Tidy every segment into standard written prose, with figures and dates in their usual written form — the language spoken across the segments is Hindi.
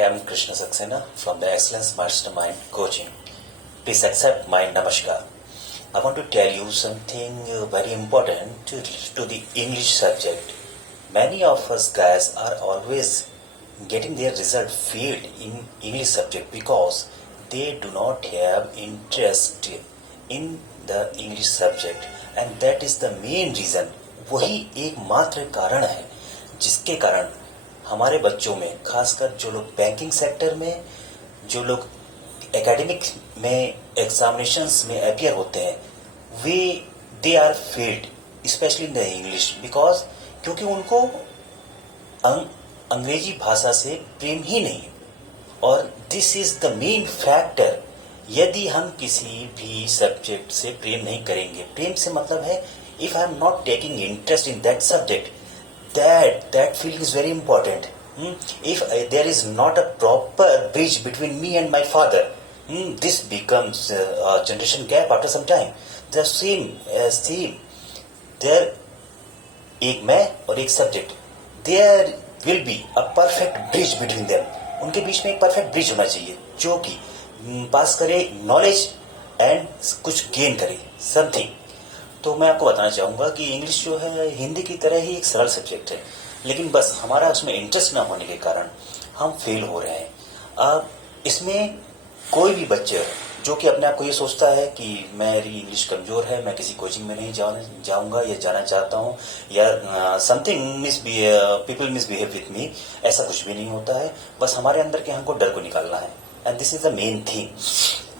am Krishna Saxena from the Excellence Mastermind Coaching. Please accept my namaskar. I want to tell you something very important to the English subject. Many of us guys are always getting their result failed in English subject because they do not have interest in the English subject, and that is the main reason. वही एकमात्र कारण है जिसके कारण हमारे बच्चों में, खासकर जो लोग बैंकिंग सेक्टर में, जो लोग एकेडमिक में एग्जामिनेशंस में अपियर होते हैं, वे they are failed specially in the English because क्योंकि उनको अंग्रेजी भाषा से प्रेम ही नहीं। और this is the main factor. यदि हम किसी भी सब्जेक्ट से प्रेम नहीं करेंगे, प्रेम से मतलब है if I am not taking interest in that subject, that feeling is very important. If there is not a proper bridge between me and my father, this becomes a generation gap after some time. The same there एक मैं और एक subject, there will be a perfect bridge between them. उनके बीच में एक परफेक्ट ब्रिज होना चाहिए जो कि पास करे नॉलेज एंड कुछ गेन करे समथिंग। तो मैं आपको बताना चाहूँगा कि इंग्लिश जो है हिंदी की तरह ही एक सरल सब्जेक्ट है, लेकिन बस हमारा उसमें इंटरेस्ट ना होने के कारण हम फेल हो रहे हैं। अब इसमें कोई भी बच्चे जो कि अपने आप को ये सोचता है कि मेरी इंग्लिश कमज़ोर है, मैं किसी कोचिंग में नहीं जाऊँगा या जाना चाहता हूँ, या something people misbehave with me, ऐसा कुछ भी नहीं होता है। बस हमारे अंदर के हमको डर को निकालना है, and this is the main thing.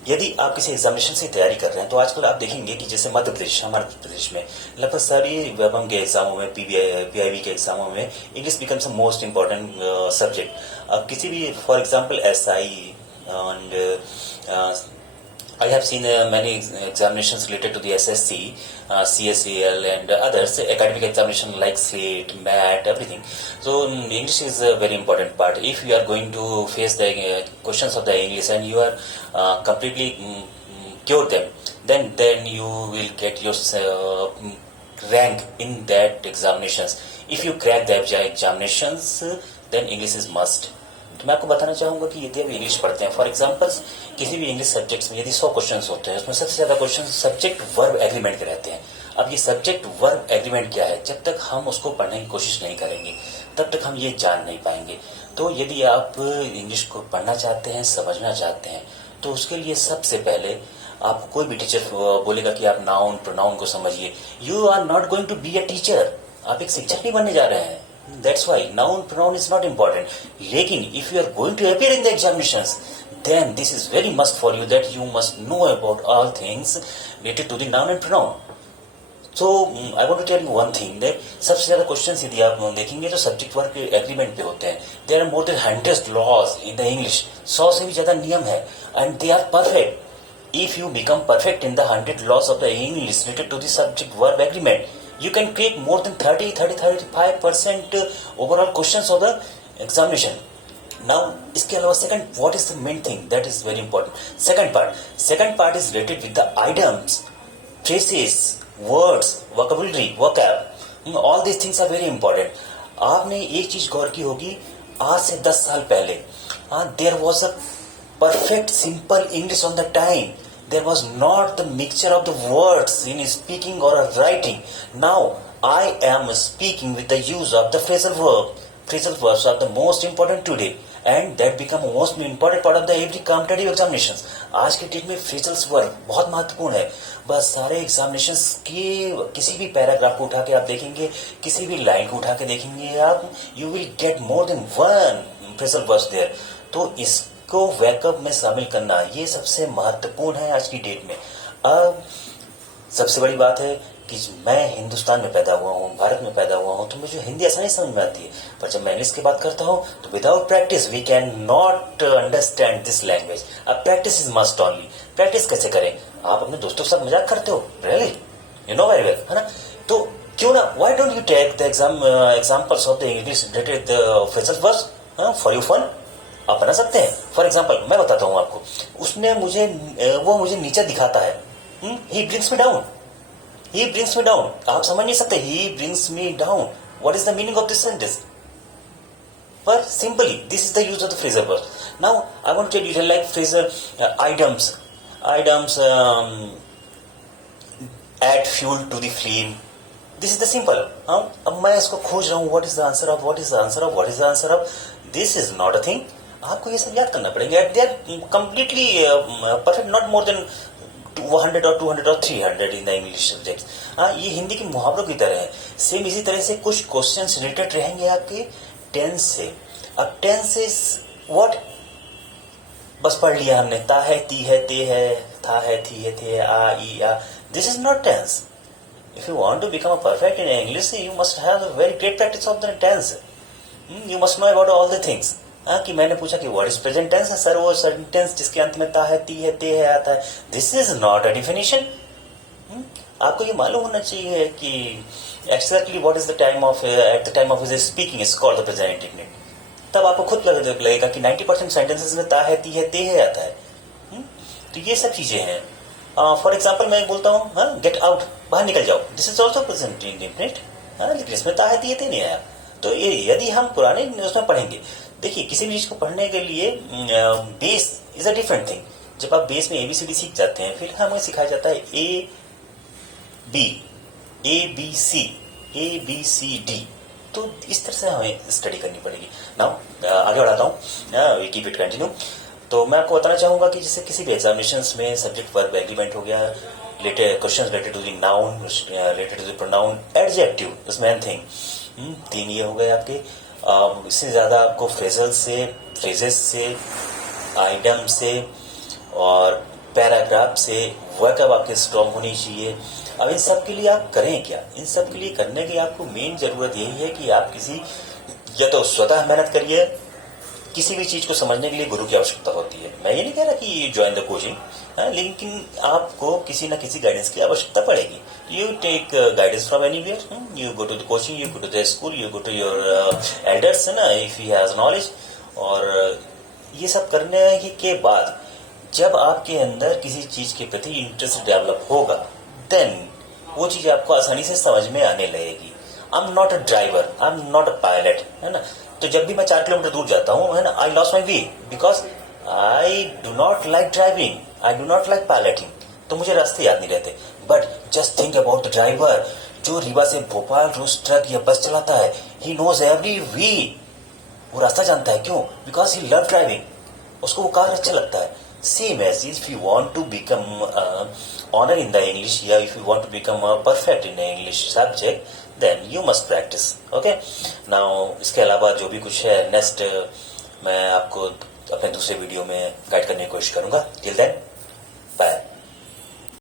यदि आप किसी एग्जामिनेशन से तैयारी कर रहे हैं तो आजकल आप देखेंगे कि जैसे मध्य प्रदेश, हमारे मध्य प्रदेश में लगभग सारी वेबम के एग्जामों में, पीआईबी के एग्जामों में English becomes the most important subject. अब किसी भी for example SI and I have seen many examinations related to the SSC, CSEL and others, academic examination like SLATE, MAT, everything. So English is a very important part. If you are going to face the questions of the English and you are completely cure them, then you will get your rank in that examinations. If you crack the examinations, then English is must. तो मैं आपको बताना चाहूंगा कि यदि आप इंग्लिश पढ़ते हैं, फॉर एग्जांपल किसी भी इंग्लिश सब्जेक्ट्स में यदि 100 क्वेश्चंस होते हैं, उसमें सबसे ज्यादा क्वेश्चन सब्जेक्ट वर्ब एग्रीमेंट के रहते हैं। अब ये सब्जेक्ट वर्ब एग्रीमेंट क्या है, जब तक हम उसको पढ़ने की कोशिश नहीं करेंगे तब तक हम ये जान नहीं पाएंगे। तो यदि आप इंग्लिश को पढ़ना चाहते हैं, समझना चाहते हैं, तो उसके लिए सबसे पहले आपको कोई भी टीचर बोलेगा कि आप नाउन प्रोनाउन को समझिए, you are not going to be a teacher, आप एक शिक्षक नहीं बनने जा रहे हैं। That's why noun pronoun is not important. लेकिन if you are going to appear in the examinations, then this is very must for you that you must know about all things related to the noun and pronoun. So I want to tell you one thing that सबसे ज्यादा क्वेश्चंस यदि आप देखेंगे तो सब्जेक्ट वर्ब के एग्रीमेंट पे होते हैं। There are more than 100 laws in the English. 100 से भी ज्यादा नियम है and they are perfect. If you become perfect in the 100 laws of the English related to the subject verb agreement, you can create more than 35% overall questions of the examination. Now इसके अलावा second, what is the main thing that is very important? Second part is related with the items, phrases, words, vocabulary, vocab. All these things are very important. आपने एक चीज गौर की होगी, आज से 10 साल पहले there was a perfect simple English on the time. There was not the mixture of the words in speaking or writing. Now I am speaking with the use of the phrasal verb. Phrasal verbs are the most important today, and that become a most important part of the every competitive examinations. आज के डेट में phrasal verb बहुत महत्वपूर्ण है। बस सारे examinations के किसी भी पैराग्राफ को उठा के आप देखेंगे, किसी भी लाइन को उठा के देखेंगे आप, you will get more than one phrasal verbs there. तो इस को वैकअप में शामिल करना ये सबसे महत्वपूर्ण है आज की डेट में। अब सबसे बड़ी बात है कि मैं हिंदुस्तान में पैदा हुआ हूँ, भारत में पैदा हुआ हूँ, तो मुझे हिंदी आसानी समझ में आती है, पर जब मैं इंग्लिश की बात करता हूँ तो without practice we can not understand this language. अब practice is must only. Practice कैसे करें? आप अपने दोस्तों के साथ मजाक करते हो, really you know very well, है ना? तो क्यों ना, why don't you take the examples of the English related phrasal verbs for you fun? आप बना सकते हैं। फॉर एग्जाम्पल मैं बताता हूँ आपको, वो मुझे नीचे दिखाता है, he brings me down, he brings me down. आप समझ नहीं सकते, he brings me down, what is the meaning of this sentence? पर simply this is the use of the phrasal verb. Now I want to tell you like phrasal items add fuel to the flame. This is the simple. अब मैं इसको खोज रहा हूँ, what is the answer of, what is the answer of, what is the answer of. This is not a thing. आपको ये सब याद करना पड़ेगा. They are completely perfect, not more than 100 or 200 or 300 in the English subjects. ये हिंदी के मुहावरों की तरह है. सेम इसी तरह से कुछ क्वेश्चंस रिलेटेड रहेंगे आपके टेंस से. अब टेंस इज व्हाट, बस पढ़ लिया हमने, ता है, ती है, ते है, था है, थी है, थे, आ, ई, आ. This is not tense. If you want to become a perfect in English, you must have a very great practice of the tense. You must know about all the things. कि मैंने पूछा कि what is present tense है सर, वो टेंस जिसके अंत में ता है, ती है, ते है आता है. This is not a definition. आपको ये मालूम होना चाहिए कि exactly what is the time of at the time of his speaking is called the present indefinite. तब आपको खुद लगेगा कि 90% सेंटेंसेस में ता है, ती है, ते है आता है. तो ये सब चीजें हैं. फॉर एग्जाम्पल मैं बोलता हूँ गेट आउट, बाहर निकल जाओ. This is also present indefinite. लेकिन इसमें ता है, ती है, ते नहीं आया. तो ये यदि हम पुराने उसमें पढ़ेंगे, देखिए किसी भी चीज को पढ़ने के लिए base is a different thing. जब आप बेस में एबीसीडी सीख जाते हैं, फिर हमें सिखाया जाता है ए बी सी डी. तो इस तरह से हमें स्टडी करनी पड़ेगी. नाउ आगे बढ़ाता हूँ, कीप इट कंटिन्यू. तो मैं आपको बताना चाहूंगा कि जैसे किसी भी एग्जामिनेशंस में सब्जेक्ट वर्ब एग्रीमेंट हो गया, question related to the noun, related to the pronoun, adjective, this main thing. 3 ये हो गए आपके. इससे ज्यादा आपको फ्रेजेस से, आइटम से और पैराग्राफ से वर्कअप आपके स्ट्रॉन्ग होनी चाहिए. अब इन सब के लिए आप करें क्या? इन सब के लिए करने की आपको मेन जरूरत यही है कि आप किसी, या तो स्वतः मेहनत करिए. किसी भी चीज को समझने के लिए गुरु की आवश्यकता होती है. मैं ये नहीं कह रहा कि ज्वाइन द कोचिंग, लेकिन आपको किसी न किसी गाइडेंस की आवश्यकता पड़ेगी. You take guidance from anywhere. You go to the coaching, you go to the school, you go to your elders, है ना, इफ ही हैज नॉलेज. और ये सब करने के बाद जब आपके अंदर किसी चीज के प्रति इंटरेस्ट डेवलप होगा, देन वो चीज आपको आसानी से समझ में आने लगेगी. I am not a driver, I am not a pilot, है ना. तो जब भी मैं 4 किलोमीटर दूर जाता हूँ, है ना, I lost my way because I do not like driving, I do not like piloting. तो मुझे रास्ते याद नहीं रहते. But just think about the driver जो रीवा से भोपाल रोज ट्रक या बस चलाता है. He knows every way. वो रास्ता जानता है. क्यों? Because he love driving. उसको वो कार अच्छा लगता है. Same as if you want to become honour in the English, या if you want to become perfect in English subject, then you must practice. Okay, now इसके अलावा जो भी कुछ है नेक्स्ट मैं आपको अपने दूसरे वीडियो में गाइड करने की कोशिश करूंगा. Till then,